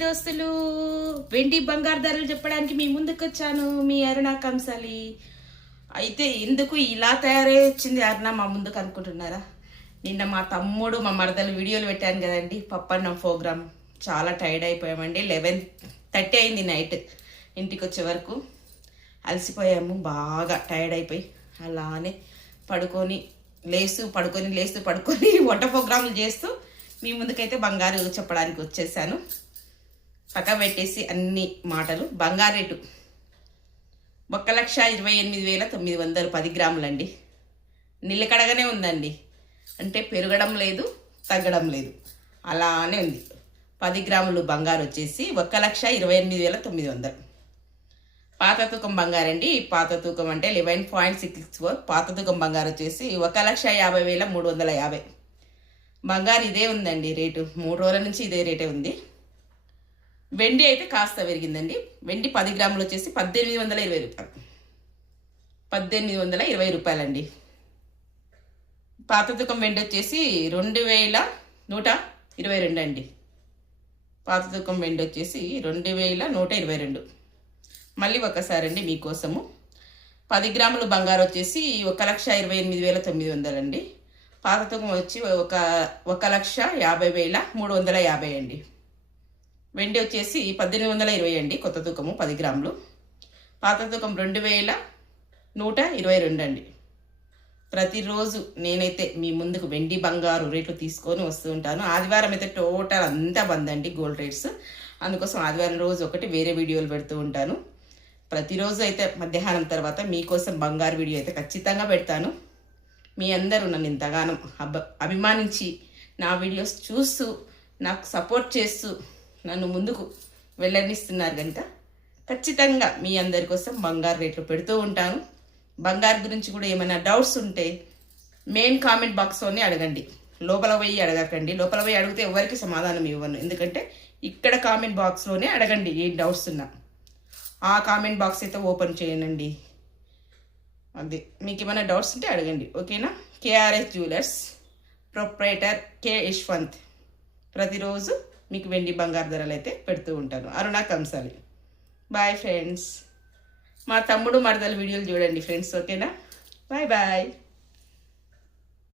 దోస్తులు. వెండి బంగారు ధరలు చెప్పడానికి మీ ముందుకు వచ్చాను మీ అరుణ కంసాలి అయితే ఎందుకు ఇలా తయారై వచ్చింది అరుణ మా ముందుకు అనుకుంటున్నారా? నిన్న మా తమ్ముడు మా మరదలు వీడియోలు పెట్టాను కదండి పప్పన్నం ప్రోగ్రామ్ చాలా టైర్డ్ అయిపోయామండి. లెవెన్ థర్టీ అయింది నైట్ ఇంటికి వచ్చే వరకు. అలసిపోయాము బాగా టైర్డ్ అయిపోయి అలానే పడుకొని లేస్తూ పడుకొని లేస్తూ పడుకొని వంట ప్రోగ్రాములు చేస్తూ మీ ముందుకైతే బంగారు చెప్పడానికి వచ్చేసాను. పక్క పెట్టేసి అన్ని మాటలు. బంగారు రేటు. ఒక్క లక్ష ఇరవై ఎనిమిది వేల తొమ్మిది వందలు పది గ్రాములండి. నిలకడగానే ఉందండి. అంటే పెరగడం లేదు తగ్గడం లేదు. అలానే ఉంది. పది గ్రాములు బంగారు వచ్చేసి ఒక్క లక్ష ఇరవై ఎనిమిది వేల తొమ్మిది వందలు. పాత తూకం బంగారు అండి పాత తూకం అంటే లెవెన్ పాయింట్ సిక్స్ ఫోర్. పాత తూకం బంగారు వచ్చేసి ఒక లక్ష యాభై వేల మూడు వందల యాభై. బంగారు ఇదే ఉందండి రేటు. మూడు రోజుల నుంచి ఇదే రేటే ఉంది. వెండి అయితే కాస్త పెరిగిందండి వెండి పది గ్రాములు వచ్చేసి పద్దెనిమిది వందల ఇరవై రూపాయలు. పద్దెనిమిది వందల ఇరవై రూపాయలండి. పాత తుకం వెండి వచ్చేసి రెండు వేల నూట ఇరవై రెండు అండి. పాత తుకం వెండి వచ్చేసి రెండు వేల నూట ఇరవై రెండు. మళ్ళీ ఒకసారి అండి మీకోసము. పది గ్రాములు బంగారు వచ్చేసి ఒక లక్ష ఇరవై ఎనిమిది వేల తొమ్మిది వందలండి. పాత తూకం వచ్చి ఒక ఒక లక్ష యాభై వేల మూడు వందల యాభై అండి. వెండి వచ్చేసి పద్దెనిమిది వందల ఇరవై అండి కొత్త తూకము పది గ్రాములు. పాత తూకం రెండు వేల నూట ఇరవై రెండు అండి. ప్రతిరోజు నేనైతే మీ ముందుకు వెండి బంగారు రేట్లు తీసుకొని వస్తూ ఉంటాను. ఆదివారం అయితే టోటల్ అంతా బంద్ అండి గోల్డ్ రేట్స్. అందుకోసం ఆదివారం రోజు ఒకటి వేరే వీడియోలు పెడుతూ ఉంటాను. ప్రతిరోజు అయితే మధ్యాహ్నం తర్వాత మీకోసం బంగారు వీడియో అయితే ఖచ్చితంగా పెడతాను. మీ అందరూ నన్ను ఇంతగానం అభ అభిమానించి నా వీడియోస్ చూస్తూ నాకు సపోర్ట్ చేస్తూ నన్ను ముందుకు వెళ్ళనిస్తున్నారు కనుక ఖచ్చితంగా మీ అందరి కోసం బంగారు రేట్లు పెడుతూ ఉంటాను. బంగారు గురించి కూడా ఏమైనా డౌట్స్ ఉంటే మెయిన్ కామెంట్ బాక్స్లోనే అడగండి. లోపల పోయి అడగకండి. లోపల పోయి అడిగితే ఎవరికి సమాధానం ఇవ్వను. ఎందుకంటే ఇక్కడ కామెంట్ బాక్స్లోనే అడగండి ఏ డౌట్స్ ఉన్నా. ఆ కామెంట్ బాక్స్ అయితే ఓపెన్ చేయనండి అది మీకు ఏమైనా డౌట్స్ ఉంటే అడగండి. ఓకేనా KRS jewellers proprietor K Yashwant ప్రతిరోజు మీకు వెండి బంగారు ధరలు అయితే పెడుతూ ఉంటాను. అరుణ కంసాలి. బాయ్ ఫ్రెండ్స్ మా తమ్ముడు మరదల వీడియోలు చూడండి ఫ్రెండ్స్ ఓకేనా బాయ్ బాయ్